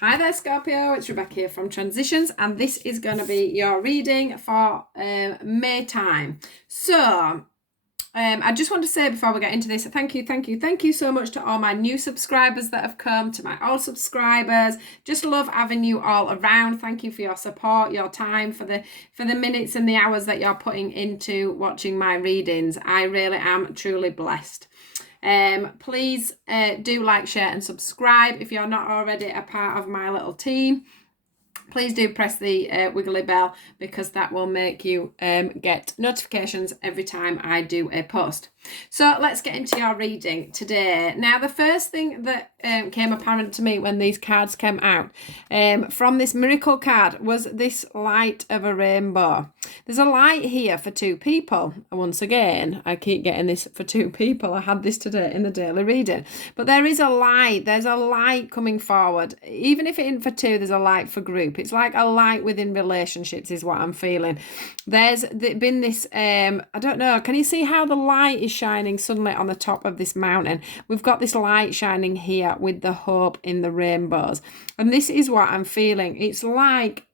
Hi there, Scorpio. It's Rebecca here from Transitions, and this is going to be your reading for May time. So, I just want to say before we get into this, thank you so much to all my new subscribers that have come, to my old subscribers. Just love having you all around. Thank you for your support, your time, for the minutes and the hours that you're putting into watching my readings. I really am truly blessed. Please do like, share and subscribe if you're not already a part of my little team. Please do press the wiggly bell, because that will make you get notifications every time I do a post. So let's get into your reading today. Now, the first thing that came apparent to me when these cards came out from this miracle card was this light of a rainbow. There's a light here for two people. Once again, I keep getting this for two people. I had this today in the daily reading. But there is a light. There's a light coming forward. Even if it isn't for two, there's a light for group. It's like a light within relationships is what I'm feeling. There's been this, I don't know, can you see how the light is shining suddenly on the top of this mountain? We've got this light shining here with the hope in the rainbows. And this is what I'm feeling. It's like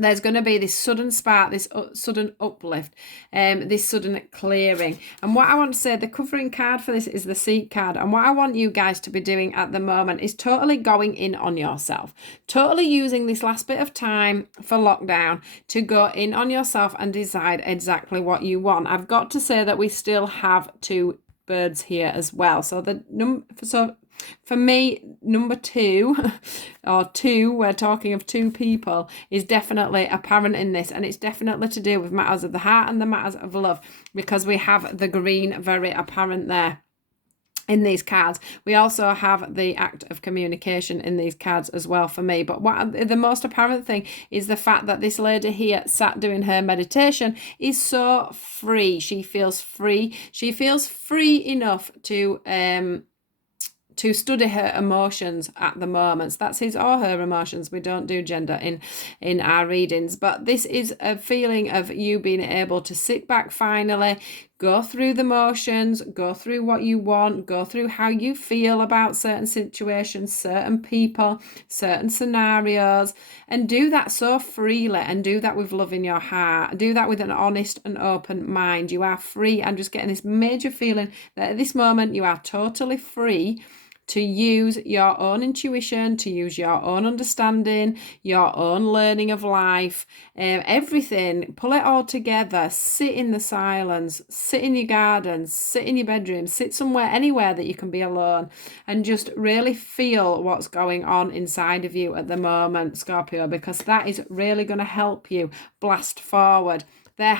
there's going to be this sudden spark, this sudden uplift, this sudden clearing. And what I want to say, the covering card for this is the Seek card. And what I want you guys to be doing at the moment is totally going in on yourself. Totally using this last bit of time for lockdown to go in on yourself and decide exactly what you want. I've got to say that we still have two birds here as well. So for me, number two, or two, we're talking of two people, is definitely apparent in this. And it's definitely to do with matters of the heart and the matters of love, because we have the green very apparent there in these cards. We also have the act of communication in these cards as well for me. But what the most apparent thing is the fact that this lady here sat doing her meditation is so free. She feels free. She feels free enough to study her emotions at the moment. So that's his or her emotions. We don't do gender in our readings. But this is a feeling of you being able to sit back finally, go through the motions, go through what you want, go through how you feel about certain situations, certain people, certain scenarios, and do that so freely, and do that with love in your heart. Do that with an honest and open mind. You are free. I'm just getting this major feeling that at this moment you are totally free to use your own intuition, to use your own understanding, your own learning of life, everything. Pull it all together. Sit in the silence, sit in your garden, sit in your bedroom, sit somewhere, anywhere that you can be alone, and just really feel what's going on inside of you at the moment, Scorpio, because that is really going to help you blast forward. There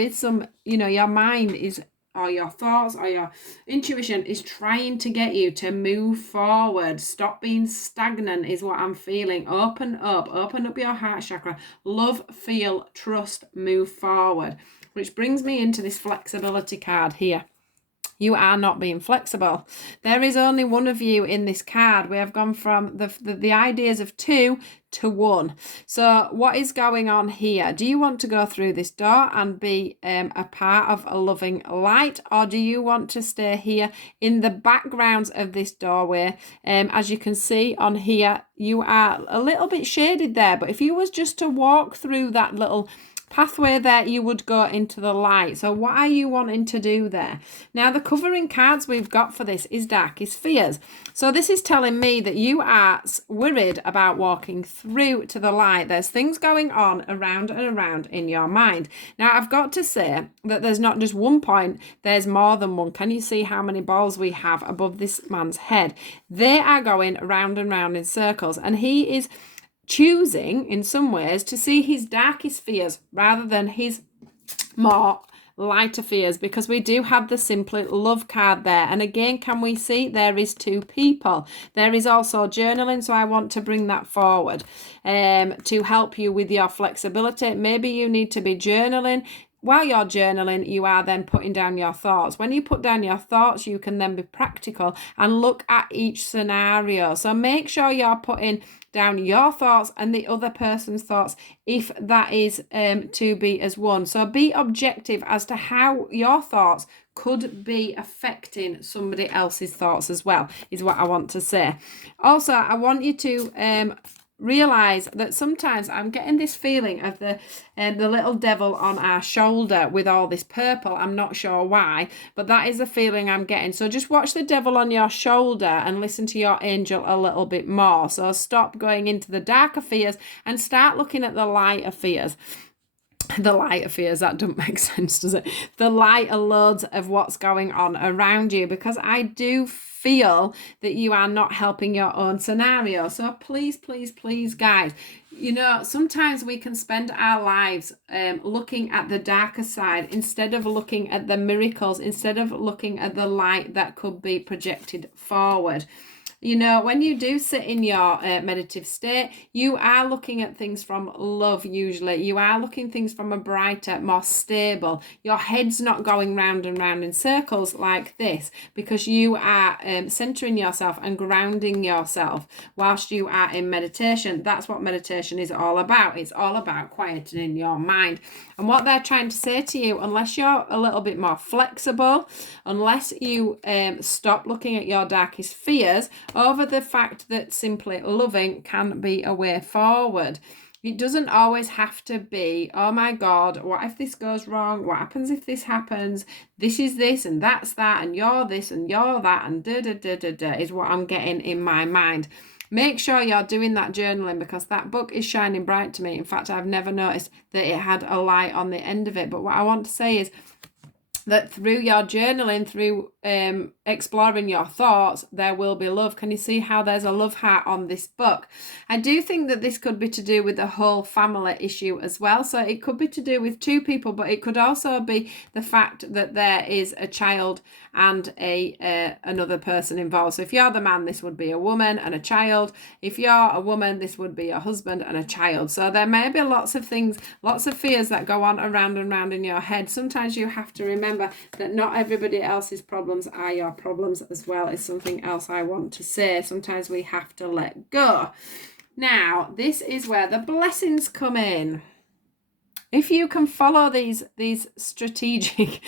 is some, your mind is, or your thoughts or your intuition is trying to get you to move forward. Stop being stagnant is what I'm feeling. Open up your heart chakra. Love, feel, trust, move forward. Which brings me into this flexibility card here. You are not being flexible. There is only one of you in this card. We have gone from the ideas of two to one. So what is going on here? Do you want to go through this door and be a part of a loving light, or do you want to stay here in the backgrounds of this doorway? As you can see on here, you are a little bit shaded there, but if you was just to walk through that little pathway there, you would go into the light. So what are you wanting to do there? Now, the covering cards we've got for this is Darkest Fears. So this is telling me that you are worried about walking through to the light. There's things going on around and around in your mind. Now, I've got to say that there's not just one point, there's more than one. Can you see how many balls we have above this man's head? They are going round and round in circles, and he is choosing in some ways to see his darkest fears rather than his more lighter fears, because we do have the Simply Love card there. And again, can we see there is two people? There is also journaling, so I want to bring that forward to help you with your flexibility. Maybe you need to be journaling while you're journaling, you are then putting down your thoughts. When you put down your thoughts, you can then be practical and look at each scenario. So make sure you're putting down your thoughts and the other person's thoughts, if that is to be as one. So be objective as to how your thoughts could be affecting somebody else's thoughts as well, is what I want to say. Also, I want you to realize that sometimes I'm getting this feeling of the little devil on our shoulder with all this purple. I'm not sure why, but that is the feeling I'm getting. So just watch the devil on your shoulder and listen to your angel a little bit more. So stop going into the darker fears and start looking at the lighter fears. The lighter fears, that doesn't make sense, does it? The lighter loads of what's going on around you, because I do feel that you are not helping your own scenario. So please, please, please, guys, you know, sometimes we can spend our lives looking at the darker side instead of looking at the miracles, instead of looking at the light that could be projected forward. You know, when you do sit in your meditative state, you are looking at things from love usually. You are looking things from a brighter, more stable. Your head's not going round and round in circles like this, because you are centering yourself and grounding yourself whilst you are in meditation. That's what meditation is all about. It's all about quietening your mind. And what they're trying to say to you, unless you're a little bit more flexible, unless you stop looking at your darkest fears over the fact that simply loving can be a way forward. It doesn't always have to be, oh my God, what if this goes wrong? What happens if this happens? This is this and that's that, and you're this and you're that, and da is what I'm getting in my mind. Make sure you're doing that journaling, because that book is shining bright to me. In fact, I've never noticed that it had a light on the end of it. But what I want to say is that through your journaling, through exploring your thoughts, there will be love. Can you see how there's a love heart on this book? I do think that this could be to do with the whole family issue as well. So it could be to do with two people, but it could also be the fact that there is a child and another person involved. So if you're the man, this would be a woman and a child. If you're a woman, this would be a husband and a child. So there may be lots of things, lots of fears that go on around and round in your head. Sometimes you have to remember that not everybody else's problems are your problems as well, is something else I want to say. Sometimes we have to let go. Now, this is where the blessings come in. If you can follow these strategic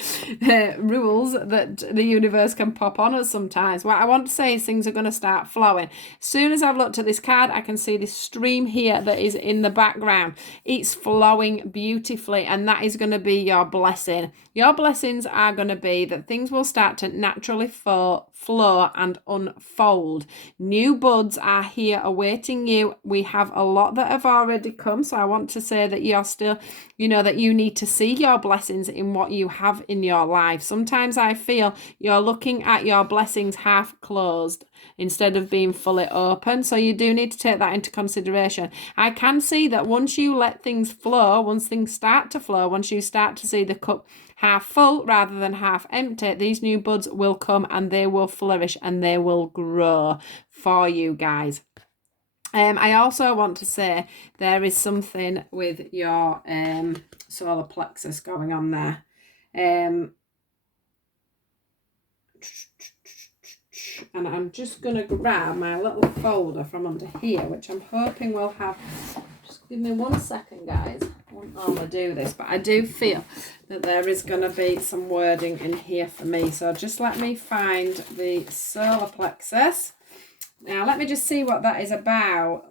rules that the universe can pop on us sometimes, what I want to say is things are going to start flowing. As soon as I've looked at this card, I can see this stream here that is in the background. It's flowing beautifully, and that is going to be your blessing. Your blessings are going to be that things will start to naturally flow and unfold. New buds are here awaiting you. We have a lot that have already come, so I want to say that you're still, you know, that you need to see your blessings in what you have in your life. Sometimes I feel you're looking at your blessings half closed instead of being fully open. So you do need to take that into consideration. I can see that once you let things flow, once things start to flow, once you start to see the cup half full rather than half empty, these new buds will come and they will flourish and they will grow for you guys. I also want to say there is something with your solar plexus going on there. And I'm just going to grab my little folder from under here, which I'm hoping will have... Just give me 1 second, guys. I won't normally do this, but I do feel that there is going to be some wording in here for me. So just let me find the solar plexus. Now, let me just see what that is about.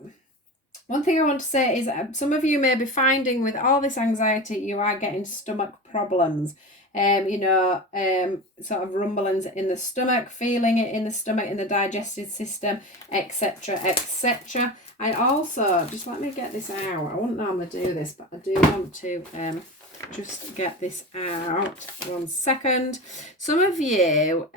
One thing I want to say is some of you may be finding with all this anxiety, you are getting stomach problems. Sort of rumblings in the stomach, feeling it in the stomach, in the digestive system, etc., etc. I also, just let me get this out. I wouldn't normally do this, but I do want to just get this out. 1 second. Some of you...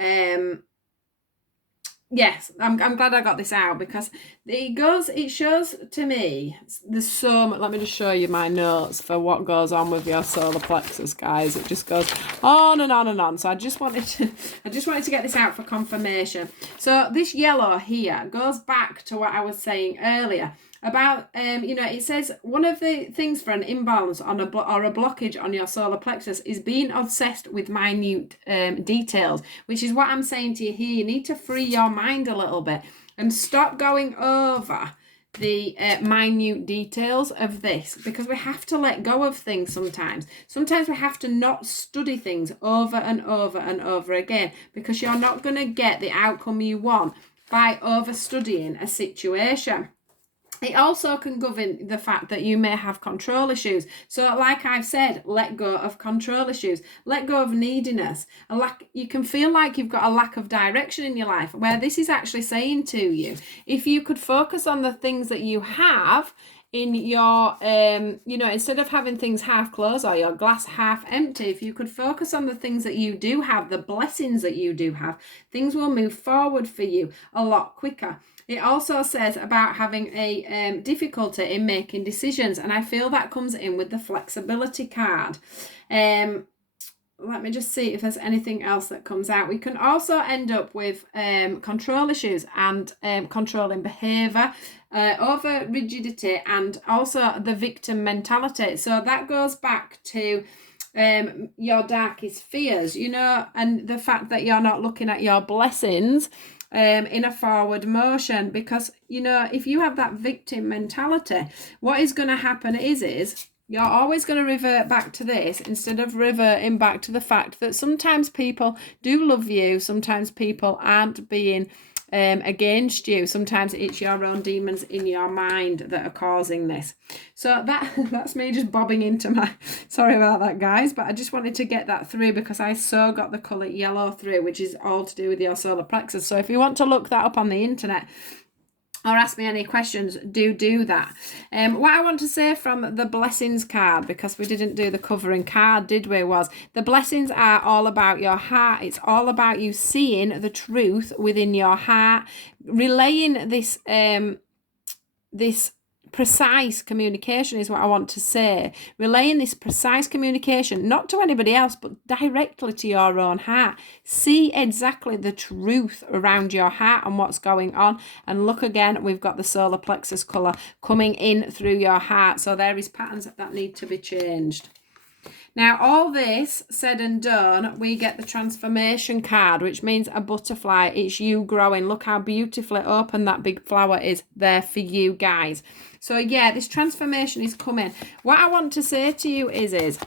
Yes, I'm glad I got this out, because it shows to me there's so much. Let me just show you my notes for what goes on with your solar plexus, guys. It just goes on and on and on. So I just wanted to get this out for confirmation. So this yellow here goes back to what I was saying earlier about, it says one of the things for an imbalance or a blockage on your solar plexus is being obsessed with minute details, which is what I'm saying to you here. You need to free your mind a little bit and stop going over the minute details of this, because we have to let go of things sometimes. Sometimes we have to not study things over and over and over again, because you're not going to get the outcome you want by over studying a situation. It also can govern the fact that you may have control issues. So like I've said, let go of control issues. Let go of neediness. You can feel like you've got a lack of direction in your life, where this is actually saying to you, if you could focus on the things that you have in your, instead of having things half closed or your glass half empty, if you could focus on the things that you do have, the blessings that you do have, things will move forward for you a lot quicker. It also says about having a difficulty in making decisions, and I feel that comes in with the flexibility card. Let me just see if there's anything else that comes out. We can also end up with control issues and controlling behaviour, over rigidity, and also the victim mentality. So that goes back to your darkest fears, and the fact that you're not looking at your blessings in a forward motion, because if you have that victim mentality, what is going to happen is you're always going to revert back to this instead of reverting back to the fact that sometimes people do love you, sometimes people aren't being against you, sometimes it's your own demons in your mind that are causing this. So that's me just bobbing into my, sorry about that guys, but I just wanted to get that through because I so got the colour yellow through, which is all to do with your solar plexus. So if you want to look that up on the internet or ask me any questions, do that. What I want to say from the blessings card, because we didn't do the covering card, did we, was the blessings are all about your heart. It's all about you seeing the truth within your heart, relaying this precise communication is what I want to say. Relaying this precise communication, not to anybody else, but directly to your own heart. See exactly the truth around your heart and what's going on. And look again, we've got the solar plexus colour coming in through your heart. So there is patterns that need to be changed. Now, all this said and done, we get the transformation card, which means a butterfly. It's you growing. Look how beautifully open that big flower is there for you guys. So, yeah, this transformation is coming. What I want to say to you is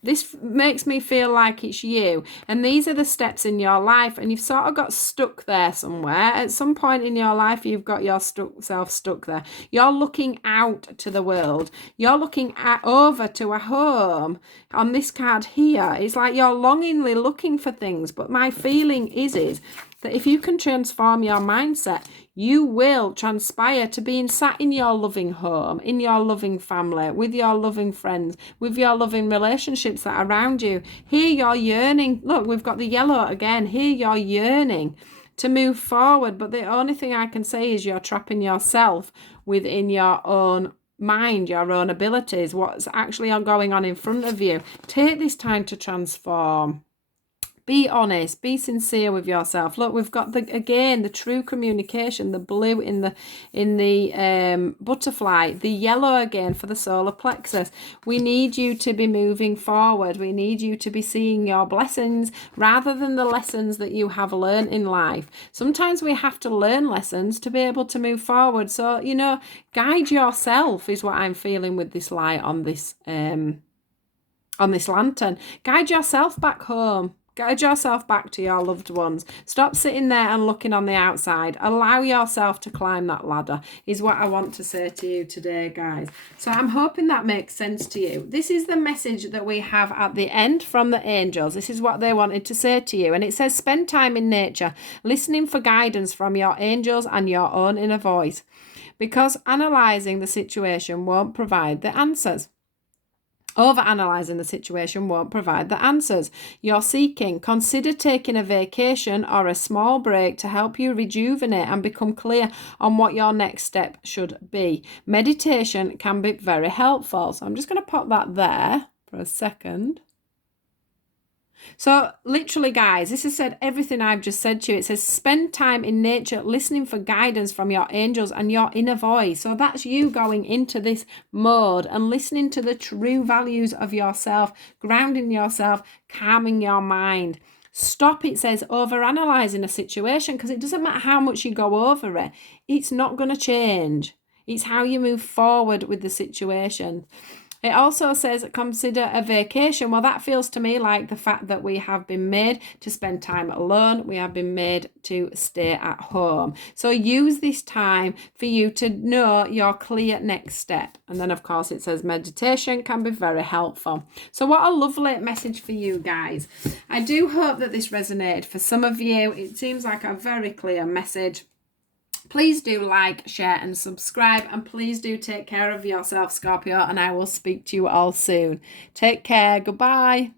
this makes me feel like it's you. And these are the steps in your life. And you've sort of got stuck there somewhere. At some point in your life, you've got yourself stuck there. You're looking out to the world. You're looking over to a home. On this card here, it's like you're longingly looking for things. But my feeling is that if you can transform your mindset, you will transpire to being sat in your loving home, in your loving family, with your loving friends, with your loving relationships that are around you. Here you're yearning. Look, we've got the yellow again. Here you're yearning to move forward. But the only thing I can say is you're trapping yourself within your own mind, your own abilities, what's actually going on in front of you. Take this time to transform. Be honest, be sincere with yourself. Look, we've got the true communication, the blue in the butterfly, the yellow again for the solar plexus. We need you to be moving forward. We need you to be seeing your blessings rather than the lessons that you have learned in life. Sometimes we have to learn lessons to be able to move forward. So, guide yourself is what I'm feeling with this light on this lantern. Guide yourself back home. Guide yourself back to your loved ones. Stop sitting there and looking on the outside. Allow yourself to climb that ladder is what I want to say to you today, guys. So I'm hoping that makes sense to you. This is the message that we have at the end from the angels. This is what they wanted to say to you. And it says, spend time in nature, listening for guidance from your angels and your own inner voice, because analysing the situation won't provide the answers. Overanalyzing the situation won't provide the answers you're seeking. Consider taking a vacation or a small break to help you rejuvenate and become clear on what your next step should be. Meditation can be very helpful. So I'm just going to pop that there for a second. So literally, guys, this has said everything I've just said to you. It says spend time in nature, listening for guidance from your angels and your inner voice. So that's you going into this mode and listening to the true values of yourself, grounding yourself, calming your mind. Stop, it says, overanalyzing a situation, because it doesn't matter how much you go over it. It's not going to change. It's how you move forward with the situation. It also says consider a vacation. Well, that feels to me like the fact that we have been made to spend time alone. We have been made to stay at home. So use this time for you to know your clear next step. And then, of course, it says meditation can be very helpful. So what a lovely message for you guys. I do hope that this resonated for some of you. It seems like a very clear message. Please do like, share and subscribe, and please do take care of yourself, Scorpio, and I will speak to you all soon. Take care. Goodbye.